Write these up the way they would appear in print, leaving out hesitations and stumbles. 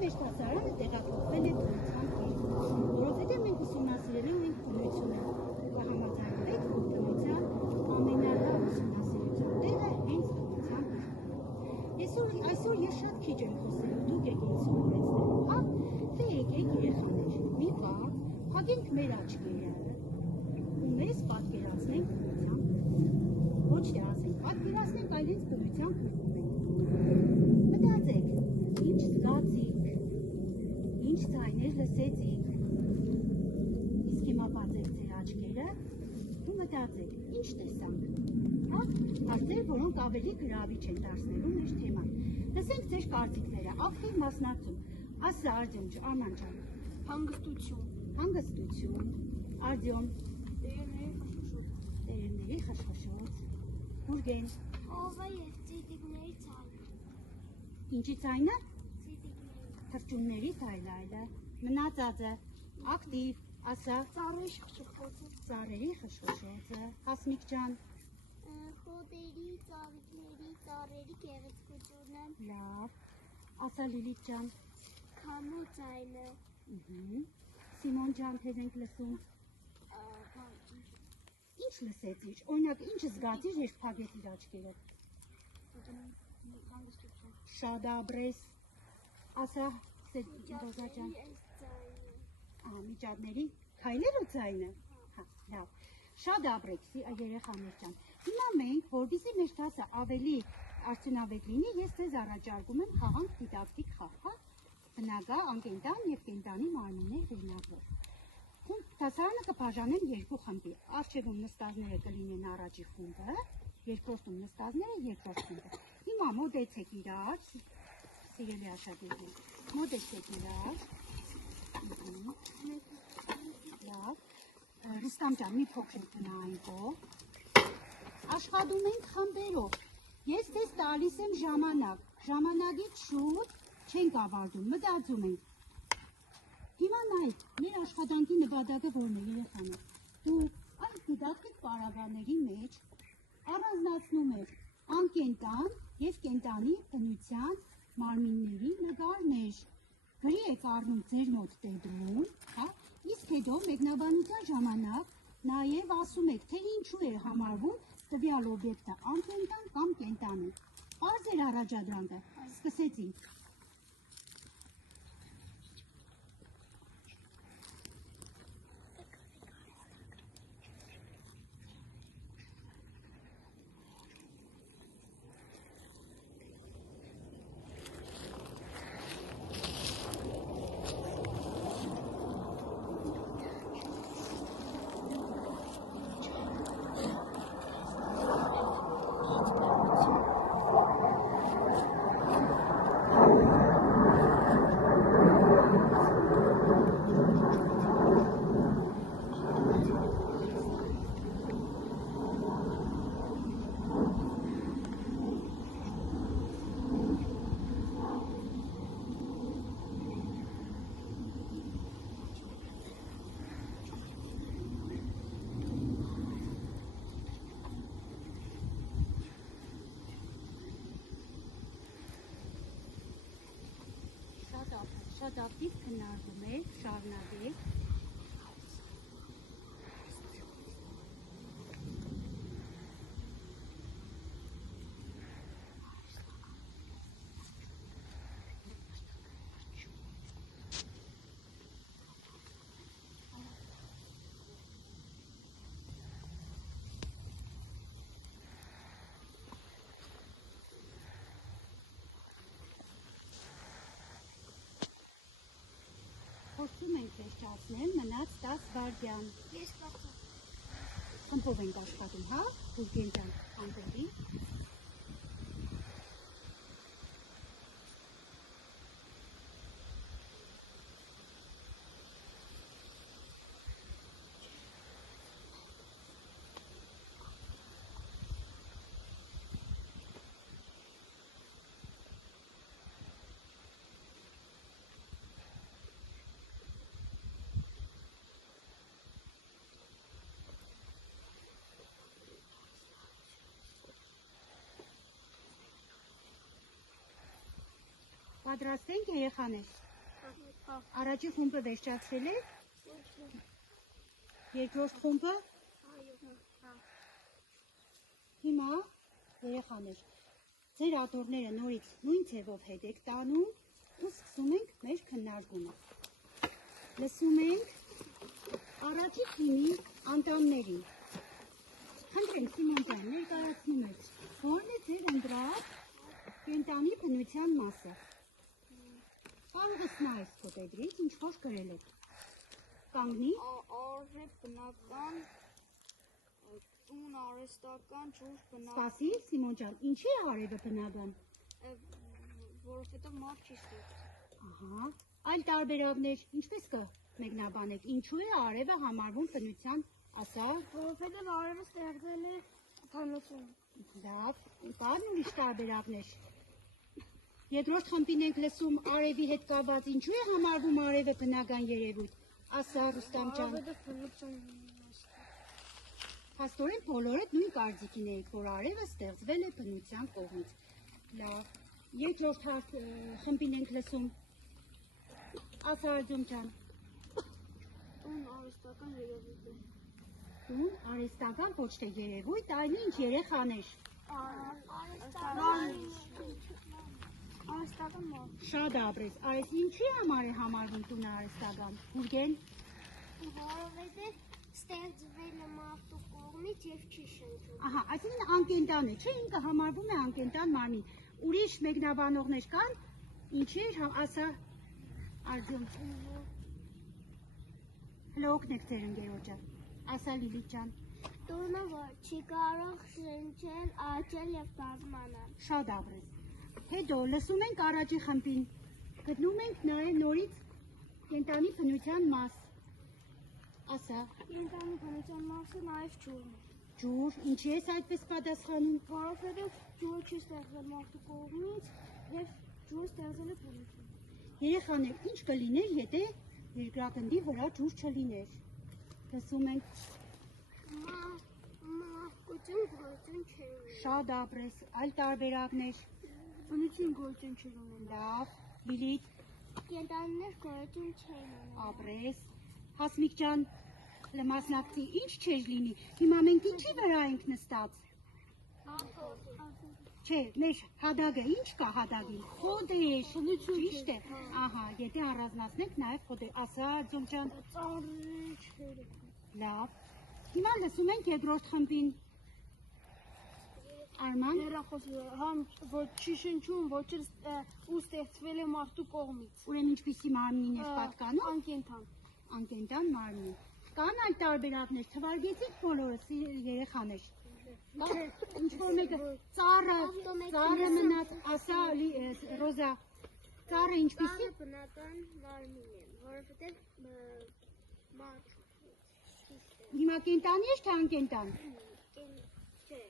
մեր դասարանը տեղափոխվել է բնության հետ, որովհետև մենք ուսումնասիրելու ենք բնությունը, կհամաձայնվեք, որ բնության ամենալավ ուսումնասիրության տեղը հենց բնության հետ։ Այսօր ես շատ քիչ եմ խոսելու, դուք եք ինձ սովորեցնելու, հա, դե եկեք երեխաներ, մի պահ, փակենք մեր աչքերը ու մեզ պատկերացնենք բնության հետ։ Ոչ թե ասենք, պատկերացնենք, այլ ինձ բնության փոխում ենք։ Մտածեք, ինչ զգացիք, ինչ ձայներ լսեցիք, իսկ հիմա բացեք ձեր աչքերը ու մտածեք, ինչ տեսանք, հա, հարցեր, որոնք ավելի գրավիչ են դարձնելու մեր թեման։ Լսենք ձեր կարծիքները, ակտիվ մասնակցում, ասա Արտյոմ, Արման ջան։ Հանգստություն։ Հանգստություն, Արտյոմ։ Տերևների խշխշոց։ Գուրգեն։ Հովը և ծիտիկների ցայլ։ Ինչի ցայնը։ Ծիտիկների։ Թռչունների ցայլը։ Մնացածը, ակտիվ, ասա։ Ծառերի խշխշոցը։ Ծառերի խշխշոցը, Հասմիկ ջան։ Խոտերի, ծաղիկների, ծառերի գեղեցկությունը։ Լավ, ասա Լիլիթ ջան։ Քամու ցայլը։ Սիմոն ջան, թեզ ենք լսում։ Ինչ լսեցիր, օրինակ ինչ զգացիր, երբ փակեցիր աչքերը։ Շադաբրես, ասա Ռոզա ջան։ Միջատների քայլերը ցայնը։ Հա, լավ։ Շադաբրեքսի երեխաներ ջան։ Հիմա մենք, որպեսզի մեր դասը ավելի արդյունավետ լինի, ես ձեզ առաջարկում եմ խաղանք դիդակտիկ խաղ, հա։ Բնագա, անկենդան եւ կենդանի մարմիններ վերնագրով։ Դասարանը կբաժանեն երկու խմբի։ Առջևում նստածները կլինեն առաջի խումբը, երկրորդում նստածները երկրորդ խումբը։ Հիմա մոտեցեք իրար, սիրելի աշակերտներ, մոտեցեք իրար։ Լավ։ Ռուստամ ջան, մի փոքր գնային կողմ։ Աշխատում ենք խմբերով։ Ես ձեզ տալիս եմ ժամանակ։ Ժամանակից շուտ չենք ավարտում, մտածում ենք։ Հիմա նայեք, մեր աշխատանքի նպատակը որն է, երեխաներ։ Դուք այս դիդակտիկ պարագաների մեջ առանձնացնում եք անկենդան եւ կենդանի բնության մարմինների նկարներ։ Գրի եք առնում ձեր մոտ տետրում, հա, իսկ հետո մեկնաբանության ժամանակ նաեւ ասում եք, թե ինչու է համարվում տվյալ օբյեկտը անկենդան կամ կենդանի։ Պարզ էր առաջադրանքը, սկսեցինք։ Շատ ակտիվ քննարկում եք, շարունակեք։ Փորձում ենք վերջացնել, մնաց 10 վայրկյան։ Ես կարծում։ Խմբով ենք աշխատում, հա, Գուրգեն ջան, խմբերի։ Պատրաստ ենք երեխաներ։ Առաջի խումբը վերջացրել է, երկրորդ խումբը, հիմա երեխաներ, ձեր աթոռները նորից նույն ձևով հետ եք տանում ու սկսում ենք մեր քննարկումը։ Լսում ենք առաջի թիմի անդամներին։ Խնդրենք Սիմոն ջան, ներկայացնում եք, որն է ձեր ընտրած կենդանի բնության մասը։ Կարող ես նայես քո տետրից, ինչ որ գրել եք։ Կանգնի։ Արև բնական, տուն արհեստական, ջուր բնական, Սպասի, Սիմոն ջան, ինչի է արևը բնական։ որովհետև մարդ չի ստեղծել։ Ահա, այլ տարբերակներ, ինչպես կմեկնաբանեք, ինչու է արևը համարվում բնության, ասա։ Որովհետև արևը ստեղծել է բնություն։ Լավ, կան ուրիշ տարբերակներ։ Երկրորդ խմբին ենք լսում արևի հետ կապված, ինչու է համարվում արևը բնական երևույթ։ Ասա Ռուստամ ջան։ բնություն։ Փաստորեն բոլորդ նույն կարծիքին եք, որ արևը ստեղծվել է բնության կողմից։ Լավ, երկրորդ խմբին ենք լսում։ Ասա Արձում ջան։ Տուն արհեստական երևույթ է։ Տուն արհեստական ոչ թե երևույթ, այլ ինչ երեխաներ։ Արհեստական մարդ։ Շատ ապրես, այս ինչի համար է համարվում տունը արհեստական։ Հուրգեն։ Որովհետև ստեղծվել է մարդու կողմից և չի շնչում։ Ահա, այսինքն անկենտան է, չէ՞, ինքը համարվում է անկենտան մարմին։ Ուրիշ մեկնաբանողներ կան, ինչի էր ասա Արձում։ Հլոքնեք ձեր ընկերոջը։ Ասա Լիլիթ ջան։ Տունը, որ չի կարող շնչել, աճել և բազմանալ։ Շատ ապրես։ Հետո լսում ենք առաջի խմբին։ Գտնում ենք նաև նորից կենտանի բնության մաս։ Ասա։ Կենդանի բնության մասը նաև ջուրն է։ Ջուր, ինչի ես այդպես պատասխանում։ Որովհետև ջուրը չի ստեղծվել մարդու կողմից և ջուրը ստեղծել է բնություն։ Երեխաներ, ինչ կլիներ, եթե երկրագնդի վրա ջուր չլիներ։ Լսում ենք։ Մահկություն գործուն չէր ունեն։ Շատ ապրես, այլ տարբերակներ։ Բնություն գործուն չէր ունեն։ Լավ, Լիլիթ, Կենդանիներ գործուն չէր ունեն։ ապրես։ Հասմիկ ջան, մասնակցի, ինչ չէր լինի։ Հիմա մենք ինչի վրա ենք նստած։ Չէ, մեր հադագը ինչ կա հադագին։ Խոդ է, շնություն, ճիշտ է։ Ահա, եթե առանձնացնենք նաև խոդ է։ Ասա Արձում ջան։ Ծառի չէր։ Լավ։ Հիմա լսում ենք երկրորդ խմբին։ Արման, Հեռախոսը համ ոչ չի շնչում, ոչ էլ ու ստեղծվել է մարդու կողմից։ ուրեմն ինչպիսի մարմին էր պատկանում։ Անկենդան։ Անկենտան մարմին։ Կան այլ տարբերակներ, թվարկեցիք բոլորս երեխաներ։ Ինչ որ մեկը ծառը մնաց, ասա Ռոզա, ծառը ինչպիսի։ Ծառը բնական մարմին է, որովհետև մարդ Հիմա կենտանի ես թե անկենտան։ չէ,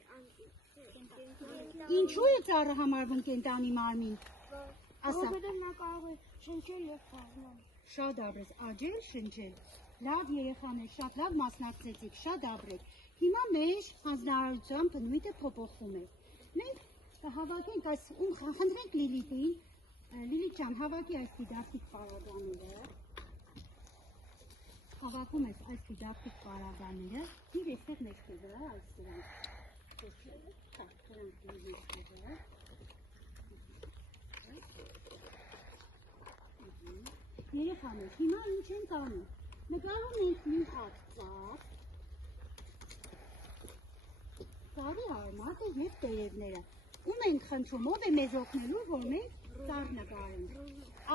Ինչու է ծառը համարվում կենտանի մարմին։ Ասա, որովհետև նա կարող է շնչել և բազմանալ։ շատ ապրես, աճել, շնչել։ Լավ երեխաներ, շատ լավ մասնակցեցիք, շատ ապրեք։ Հիմա մեր հանձնարարության բնույթը փոփոխվում է։ Մենք կհավաքենք այս խնդրենք Լիլիթին, Լիլիթ ջան, հավաքի այս դիդակտիկ պարագաները։ Հավաքում ես այս դիդակտիկ պարագաները, իր էստեղ մեջքի վրա այս Երեխաներ, հիմա ինչ ենք անում։ Նկարում ենք մի հատ ծառ, ծառի արմատը և տերևները։ Ում ենք խնդրում, ով է մեզ օգնելու, որ մենք ծառ նկարենք։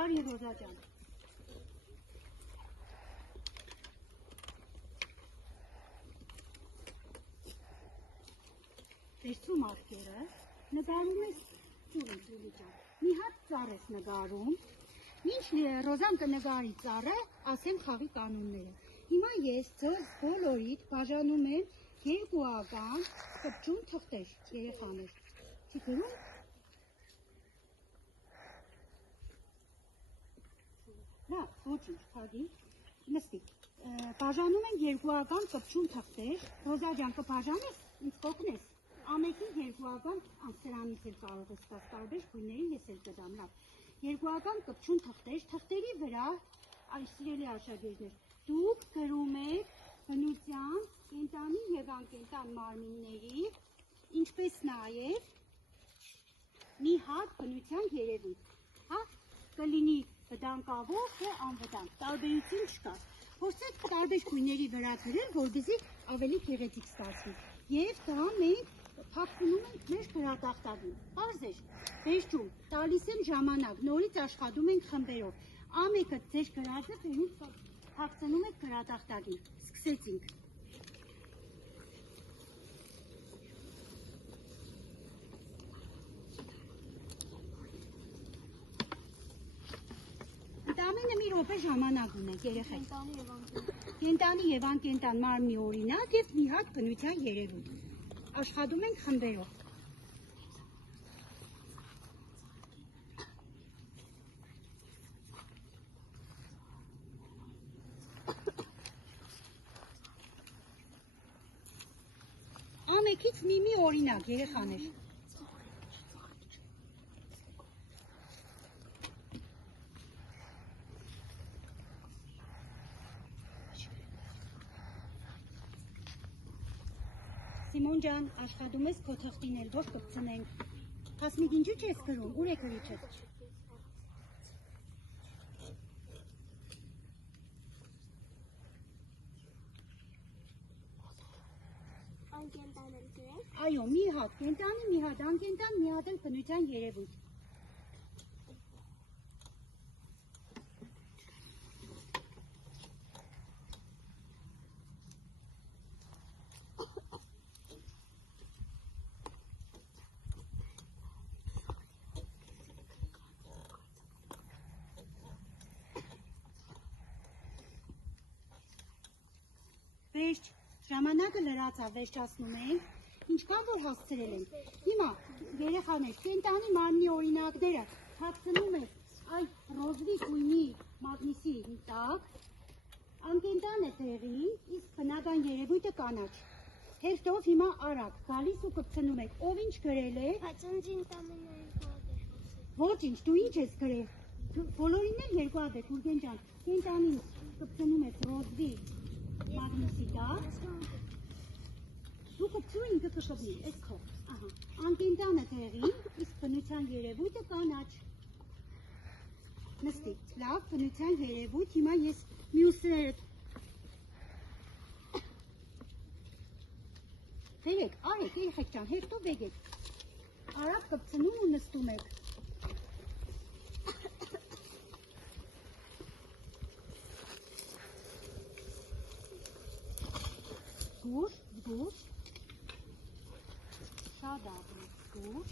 Արի Ռոզա ջան։ Վերցրու մատկերը, նկարում ես ջուրը, Լիլի ջան։ Մի հատ ծառ ես նկարում։ Ինչ Ռոզան կնկարի ծառը, ասեմ խաղի կանոնները։ Հիմա ես ձեզ բոլորիդ բաժանում եմ երկուական կպչուն թղթեր, երեխաներ։ Չի գրում։ Լավ, ոչինչ, թագի, նստի։ Բաժանում են երկուական կպչուն թղթեր։ Ռոզա ջան, կբաժանես, ինձ կօգնես։ Ամենքին երկուական սրանից էլ կարող ես տաս տարբեր գույներին ես էլ կդամ, լավ։ երկուական կպչուն թղթեր, թղթերի վրա, այս սիրելի աշակերտներ, դուք գրում եք բնության, կենդանի եւ անկենդան մարմինների, ինչպես նաեւ մի հատ բնության երևույթ, հա, կլինի վտանգավոր թե անվտանգ, տարբերություն չկա։ Փորձեք տարբեր գույների վրա գրել, որպեսզի ավելի գեղեցիկ ստացվի։ Եվ դա մենք փակցնում ենք մեր գրատախտակին։ Պարզ է, վերջում տալիս եմ ժամանակ, նորից աշխատում ենք խմբերով։ Ամեկը ձեր գրածը փակցնում եք գրատախտակին։ Սկսեցինք։ Ընդամենը մի րոպե ժամանակ ունեք, երեխեք։ Կենդանի եւ անկենդան մարմնի օրինակ եւ մի հատ բնության երևույթ։ Աշխատում ենք խմբերով։ Ամեկից մի օրինակ, երեխաներ։ Սիմոն ջան, աշխատում ես քո թղթին էլ, որ կպցնենք։ Հասմիկ, ինչու չես գրում, ուր է գրիչդ։ Անկենդան եմ գրել։ Այո, մի հատ կենդանի, մի հատ անկենդան, մի հատ էլ բնության երևույթ։ Վերջ, ժամանակը լրացավ, վերջացնում ենք, ինչքան որ հասցրել ենք։ Հիմա, երեխաներ, կենդանի մարմնի օրինակները փակցնում եք այդ ռոզվի գույնի մագնիսի տակ, անկենդանը տեղին, իսկ բնական երևույթը կանաչ։ Հերթով հիմա արագ, գալիս ու կպցնում եք, ով ինչ գրել է։ Բայց ինձ ինտամենային հատ է խոսել։ Ոչինչ, դու ինչ ես գրել։ Բոլորին էլ երկու հատ եք, Ուրգեն ջան, կենդանին կպցնում եք ռոզվի մագնիսի տակ։ Դու կպցնում ինքը կշպնի, ես քո, ահա, անկենդանը տեղին, իսկ բնության երևույթը կանաչ։ Նստի, լավ, բնության երևույթ, հիմա ես մյուսները Բերեք, արեք, երեխեք ջան, հերթով եկեք, արագ կպցնում ու նստում եք։ Զգուշ, զգուշ, շատ աղրիկ, զգուշ,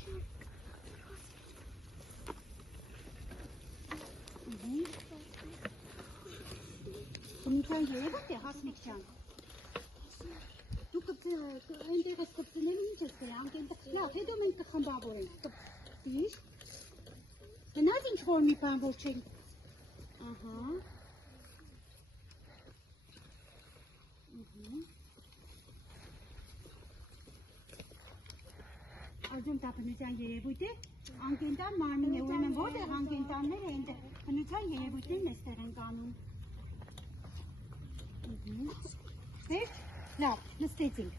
բնության երևույթ է, Հասմիկ ջան, դուք այնտեղս կպցնելու ինչ ես գրել, անկենդան, լավ, հետո մենք կխմբավորենք, կպցնիշ, գնաց ինչ-որ մի բան, որ չենք, ահա, Աջում դա բնության երևույթ է, անկենդան մարմին է, ուրեմն որտեղ անկենդանները այնտեղ բնության երևույթներն էստեղ են կանում։ Վերջ, լավ, նստեցինք։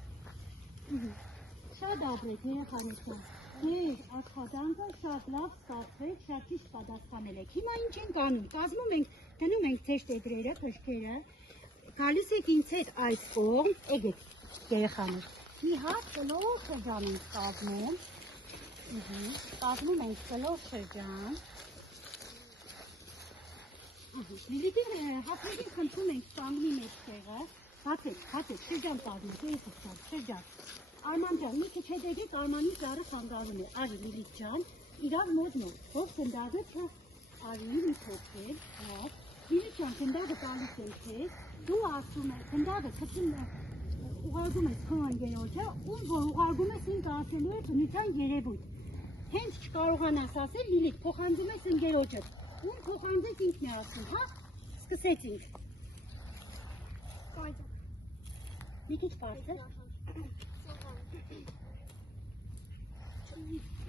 Շատ ապրեք, երեխաներ ջան, ձեր աշխատանքը շատ լավ ստացվեց, շատ ճիշտ պատասխանել եք։ Հիմա ինչ ենք անում, կազմում ենք, դնում ենք ձեր տեգրերը, փշքերը, գալիս եք ինձ հետ այս կողմ, եկեք, երեխաներ։ Մի հատ կլոր շրջան ենք կազմում, կազմում ենք կլոր շրջան, Լիլիթին հապնիկին խնդրում ենք կանգնի մեծ տեղը, բացեք, շրջան կազմեք, շրջան, Արման ջան, մի քիչ հետ եկեք, Արմանի ծառը խանգարում է, արի Լիլիթ ջան, իրար մոտ նոր, ով գնդագը չա, արի մի փոքր, հատ, Լիլիթ ջան, գնդագը տալիս եմ քեզ, դու ասում ես, գնդագը ուղարկում ես քո ընկերոջը, ում որ ուղարկում ես ինձ ասելու է բնության երևույթ։ Հենց չկարողանաս ասել, Լիլիթ, փոխանցում ես ընկերոջդ, ում փոխանցես ինքն է ասում, հա, սկսեցինք։ Մի քիչ բարձր։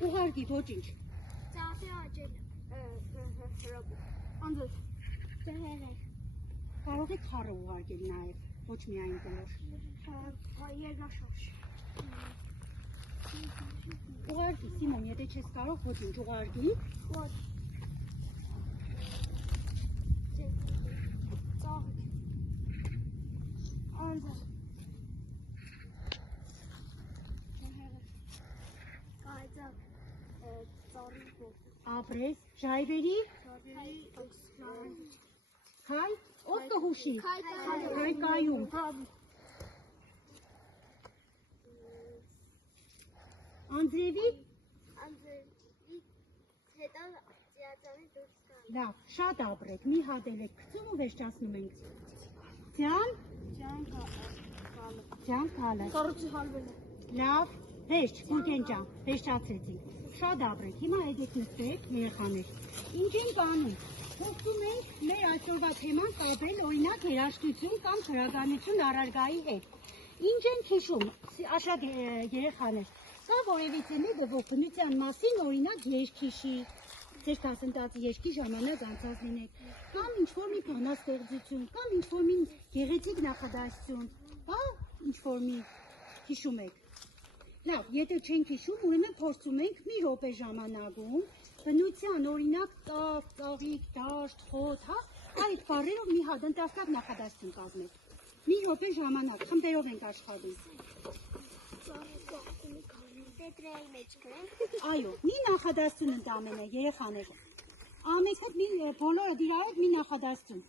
Ուղարկի, ոչինչ։ Ծառի աճելը։ Անձր, Բերերը։ կարող եք խառը ուղարկել նաև, ոչ միայն կլոր։ Երկաշարժ։ Ուղարկի, Սիմոն, եթե չես կարող, ոչինչ ուղարկի։ Ոչ։ Ծաղիկ։ Անձր։ Կայծակ։ Ծառի պես։ Ապրես, ժայվերի, հայ, ով կհուշի, հայ կայում, անձրևի, Հետո ծիածանի դուրս կա։ լավ, շատ ապրեք, մի հատ էլ եք գցում ու վերջացնում ենք, ձյան, քալը, Կառուցի հալվել է։ լավ, վերջ, Գուրգեն ջան, վերջացեցինք, շատ ապրեք, հիմա եկեք նստեք, երեխաներ, ինչ ենք անում, խոսում ենք մեր այսօրվա թեման կապել օրինակ երաժշտություն կամ քրագանություն առարգայի հետ, ինչ ենք հիշում, աշակ երեխաներ, կա որևիցե մեկը, որ բնության մասին օրինակ երգ հիշի, ձեր դասընթացի երգի ժամանակ անցած լինեք, կամ ինչ-որ մի բանաստեղծություն, կամ ինչ-որ մի գեղեցիկ նախադասություն, հա, ինչ-որ մի հիշում եք։ Լավ, եթե չենք հիշում, ուրեմն փորձում ենք մի րոպե ժամանակում բնության օրինակ տավ, ծաղիկ, դաշտ, խոտ, հա, այդ բառերով մի հատ ընտասնակ նախադասություն կազմեք։ Մի րոպե ժամանակ, խմբերով ենք աշխատում։ Տետրայի մեջ գրենք։ Այո, մի նախադասություն ընդամենը, երեխաներ։ Ամենքդ մի բոլորը դիրարեք մի նախադասություն։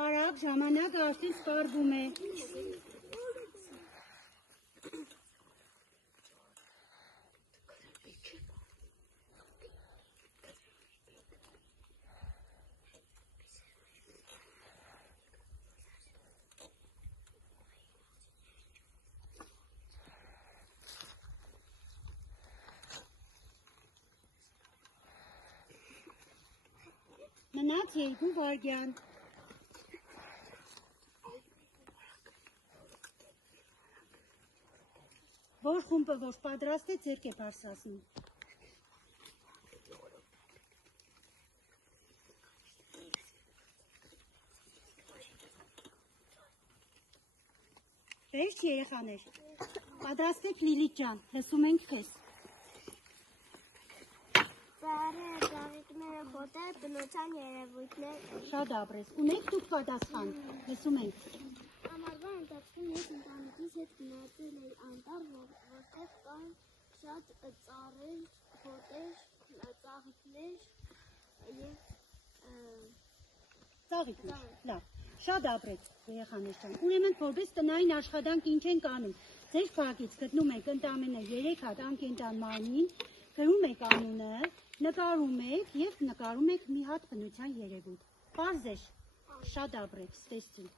Արագ ժամանակը արդեն սպառվում է։ Մնաց 2 վայրկյան։ Որ խումբը որ պատրաստ է, ձեռք է բարձրացնում։ Վերջ երեխաներ։ Պատրաստ եք Լիլիթ ջան, լսում ենք քեզ։ Ծառերը, ծաղիկները, խոտերը, բնության երևույթներ։ Շատ ապրես։ Ունեք դուք պատասխան, լսում ենք։ Ամառվա ընթացքում ես ընտանիքիս հետ գնացել էի անտառ, որտեղ կան շատ ծառեր, խոտեր, ծաղիկներ եւ Ծաղիկներ, լավ, շատ ապրեք երեխաներ ջան, ուրեմն որպես տնային աշխատանք ինչ ենք անում, ձեր փակից գտնում եք ընդամենը 3 հատ անկենտան մարմին, գրում եք անունը, նկարում եք եւ նկարում եք մի հատ բնության երևույթ, պարզ է, շատ ապրեք, ստեսություն։